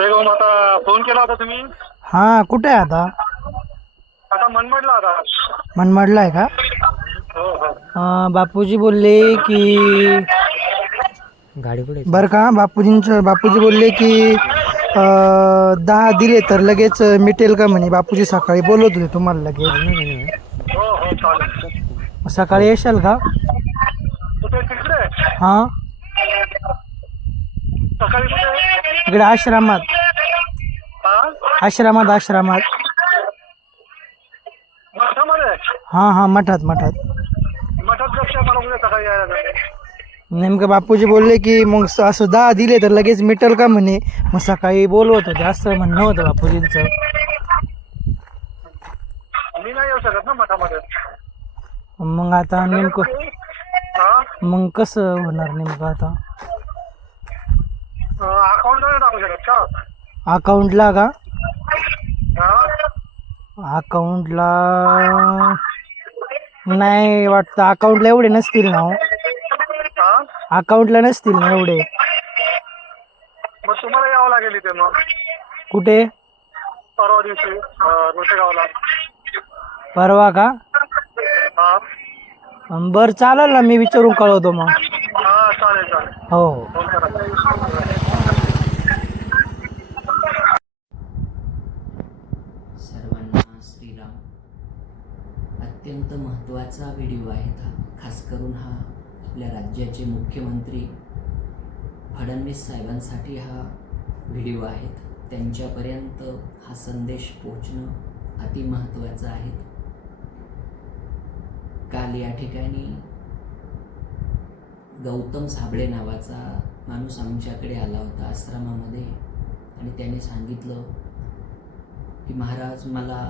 जयगाव आता फोन केला होता तुम्ही. हा, कुठे आहे आता? आता मनमाडला आता. मनमाडला आहे का? हो हो. बापूजी बोलले की गाडी कुठे बरं का, बापूजी बोलले की 10 दिले तर लगेच मिटेल का म्हणे. बापूजी सकाळी बोलत होते तुम्हाला लगेच. हो हो चालेल. सकाळी येशाल का? कुठे तिकडे हा, सकाळी कुठे? इकडे आश्रमात हा आश्रमात आश्रमात. मठामध्ये. हा हा, मठात मठात. मठात कसं मला उद्या सकाळी यायला लागेल. नेमकं बापूजी बोलले की मग असं 10 दिले तर लगेच मिटल का म्हणे. मग सकाळी बोलवत होते असं म्हणणं होतं बापूजींचं. मी नाही येऊ शकत ना मठामध्ये. मग आता नेमकं हा मग कसं होणार नेमकं आता? अकाउंटला टाकू शकत का? अकाउंटला का? हा अकाउंटला नाही वाटतं. अकाउंटला एवढे नसतील ना हो. हा अकाउंटला नसतील ना एवढे. मग तुम्हाला यावं लागेल इथे मग कुठे? परवा दिवशी रोटेगावला. परवा का? हा बरं, चालेल ना, मी विचारून कळवतो मग. हा चालेल चालेल. हो हो. फोन करा. सर्वांना श्रीराम. अत्यंत महत्त्वाचा व्हिडिओ आहे हा. खास करून हा आपल्या राज्याचे मुख्यमंत्री फडणवीस साहेबांसाठी हा व्हिडिओ आहे. त्यांच्यापर्यंत हा संदेश पोचणं अति महत्त्वाचं आहे. काल या ठिकाणी गौतम साबळे नावाचा माणूस आमच्याकडे आला होता आश्रमामध्ये आणि त्याने सांगितलं की महाराज, मला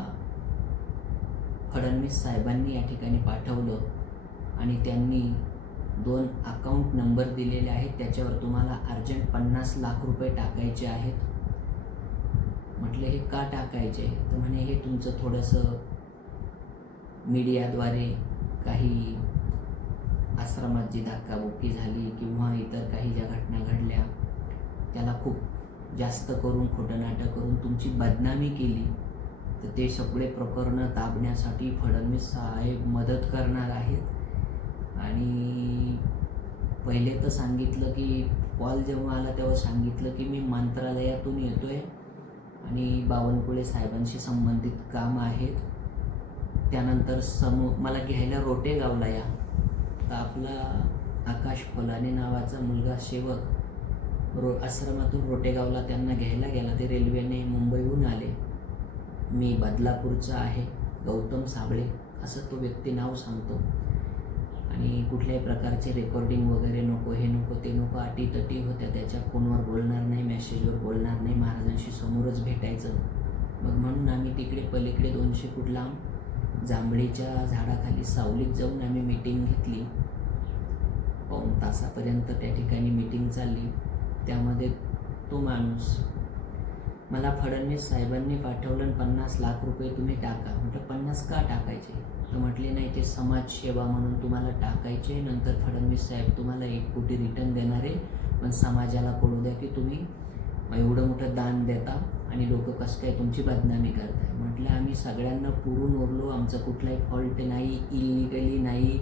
फडणवीस साहेबांनी या ठिकाणी पाठवलं आणि त्यांनी 2 अकाउंट नंबर दिलेले आहेत, त्याच्यावर तुम्हाला अर्जंट 50 लाख रुपये टाकायचे आहेत. म्हटलं हे का टाकायचे? तर म्हणे हे तुमचं थोडंसं मीडियाद्वारे काही आश्रमात जी धक्काबुक्की झाली किंवा इतर काही ज्या घटना घडल्या त्याला खूप जास्त करून खोटं नाटक करून तुमची बदनामी केली, तर ते सगळे प्रकरणं दाबण्यासाठी फडणवीस साहेब मदत करणार आहेत. आणि पहिले तर सांगितलं की कॉल जेव्हा आला तेव्हा सांगितलं की मी मंत्रालयातून येतोय आणि बावनकुळे साहेबांशी संबंधित काम आहेत. त्यानंतर मला घ्यायला रोटेगावला या. तर आपला आकाश फलाने नावाचा मुलगा सेवक आश्रमातून रोटेगावला त्यांना घ्यायला गेला. ते रेल्वेने मुंबईहून आले. मी बदलापूरचा आहे, गौतम साबळे असं तो व्यक्ती नाव सांगतो. आणि कुठल्याही प्रकारचे रेकॉर्डिंग वगैरे नको, हे नको ते नको, अटीतटी होत्या त्याच्या. फोनवर बोलणार नाही, मेसेजवर बोलणार नाही, महाराजांशी समोरच भेटायचं. मग म्हणून आम्ही तिकडे पलीकडे 200 फूट लांब जांभळीच्या झाडाखाली सावलीत जाऊन आम्ही मीटिंग घेतली. पाऊण तासापर्यंत त्या ठिकाणी मीटिंग चालली. त्यामध्ये तो माणूस मला फडणवीस साहेबांनी पाठवलं 50 लाख रुपये तुम्ही टाका. म्हटलं 50 का टाकायचे? तर म्हटले नाही, ते समाजसेवा म्हणून तुम्हाला टाकायचे, नंतर फडणवीस साहेब तुम्हाला 1 कोटी रिटर्न देणार आहे, पण समाजाला कळू द्या की तुम्ही एवढं मोठं दान देता आणि लोक कसं काय तुमची बदनामी करताय. म्हटलं आम्ही सगळ्यांना पुरून उरलो, आमचं कुठलाही फॉल्ट नाही, इलिगली नाही,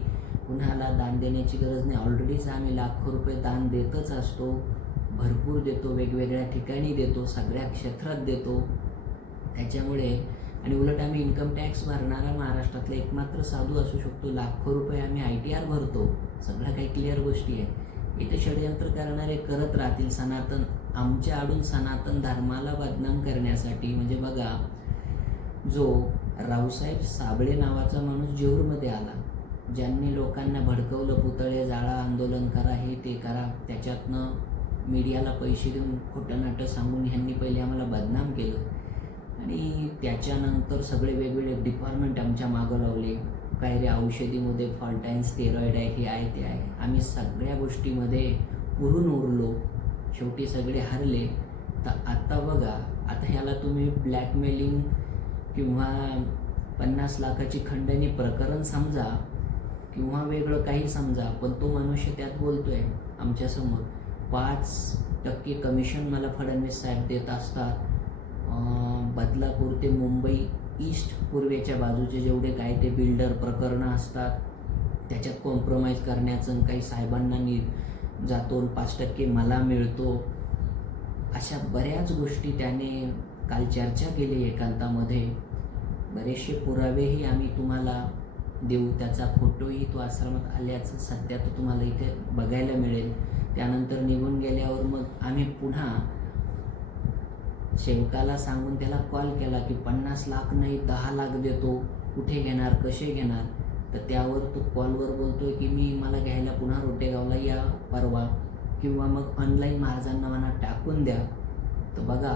कुणाला दान देण्याची गरज नाही. ऑलरेडीच आम्ही लाखो रुपये दान देतच असतो, भरपूर देतो, वेगवेगळ्या ठिकाणी देतो, सगळ्या क्षेत्रात देतो. त्याच्यामुळे आणि उलट आम्ही इन्कम टॅक्स भरणारा महाराष्ट्रातला एकमात्र साधू असू शकतो. लाखो रुपये आम्ही ITR भरतो. सगळ्या काही क्लिअर गोष्टी आहे. इथे षडयंत्र करणारे करत राहतील. सनातन आमच्या आडून सनातन धर्माला बदनाम करण्यासाठी. म्हणजे बघा, जो रावसाहेब साबळे नावाचा माणूस जेऊरमध्ये आला, ज्यांनी लोकांना भडकवलं, पुतळे जाळा, आंदोलन करा, हे ते करा, त्याच्यातनं मीडियाला पैसे देऊन खोटं नाटं सांगून ह्यांनी पहिले आम्हाला बदनाम केलं. आणि त्याच्यानंतर सगळे वेगवेगळे डिपार्टमेंट आमच्या मागं लावले. काय रे, औषधीमध्ये फॉल्ट आहे, स्टेरॉइड आहे, हे आहे ते आहे. आम्ही सगळ्या गोष्टीमध्ये पुरून उरलो, शेवटी सगळे हरले. तर आता बघा, आता ह्याला तुम्ही ब्लॅकमेलिंग किंवा 50 लाखाची खंडणी प्रकरण समजा किंवा वेगळं काही समजा, पण तो मनुष्य त्यात बोलतोय आमच्यासमोर 5 टक्के कमिशन मला फडणवीस साहेब देत असतात. बदलापूर ते मुंबई ईस्ट पूर्वेच्या बाजूचे जेवढे काय ते बिल्डर प्रकरणं असतात त्याच्यात कॉम्प्रोमाइज करण्याचं काही साहेबांना जातो 5% मला मिळतो. अशा बऱ्याच गोष्टी त्याने काल चर्चा केली एकांतामध्ये. बरेचसे पुरावेही आम्ही तुम्हाला देऊ. त्याचा फोटोही तो आश्रमात आल्याचं सध्या तो तुम्हाला इथे बघायला मिळेल. त्यानंतर निघून गेल्यावर मग आम्ही पुन्हा सेवकाला सांगून त्याला कॉल केला की 50 लाख नाही 10 लाख देतो, कुठे घेणार, कसे घेणार. तर त्यावर तो कॉलवर बोलतोय की मला घ्यायला पुन्हा रोटेगावला या परवा, किंवा मग ऑनलाईन महाराजांना म्हणा टाकून द्या. तर बघा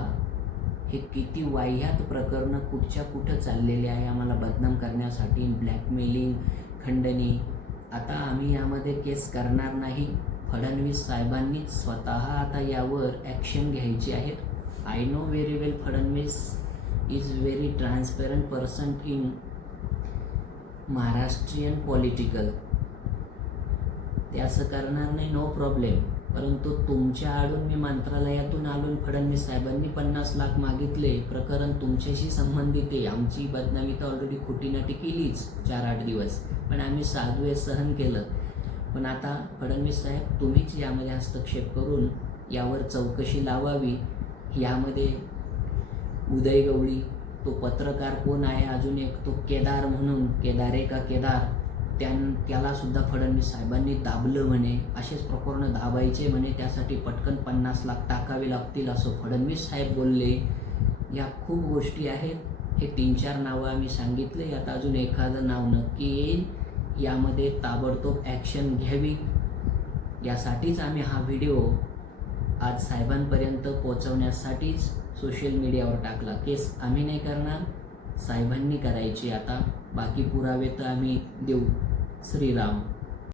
हे किती वाह्यात प्रकरणं कुठच्या कुठं चाललेले आहे आम्हाला बदनाम करण्यासाठी. ब्लॅकमेलिंग, खंडणी. आता आम्ही यामध्ये केस करणार नाही. फडणवीस साहेबांनीच स्वतः आता यावर ॲक्शन घ्यायची आहे. I know very well Fadnavis is very transparent person in Maharashtrian political. ते असं करणार नाही, नो प्रॉब्लेम. परंतु तुमच्या आडून मी मंत्रालयातून आलो, फडणवीस साहेबांनी 50 लाख मागितले, प्रकरण तुमच्याशी संबंधित आहे. आमची बदनामी तर ऑलरेडी खोटीनाटी केलीच 4-8 दिवस, पण आम्ही साधू सहन केलं. पण आता फडणवीस साहेब तुम्हीच यामध्ये हस्तक्षेप करून यावर चौकशी लावावी. यामध्ये उदय गवळी, तो पत्रकार कोण आहे, अजून एक तो केदार म्हणून, केदारे का केदार, त्याला सुद्धा फडणवीस साहेबांनी दाबलं म्हणे. असेच प्रकरण दाबायचे म्हणे, त्यासाठी पटकन 50 लाख टाकावे लागतील असं फडणवीस साहेब बोलले. या खूप गोष्टी आहेत. हे 3-4 नावं आम्ही सांगितले. आता अजून एखादं नाव नक्की येईल. यामध्ये ताबडतोब ॲक्शन घ्यावी. यासाठीच आम्ही हा व्हिडिओ आज साहेबांपर्यंत पोहोचवण्यासाठीच सोशल मीडियावर टाकला. केस आम्ही नाही करणार, साहेबांनी करायची. आता बाकी पुरावे तर आम्ही देऊ. श्रीराम.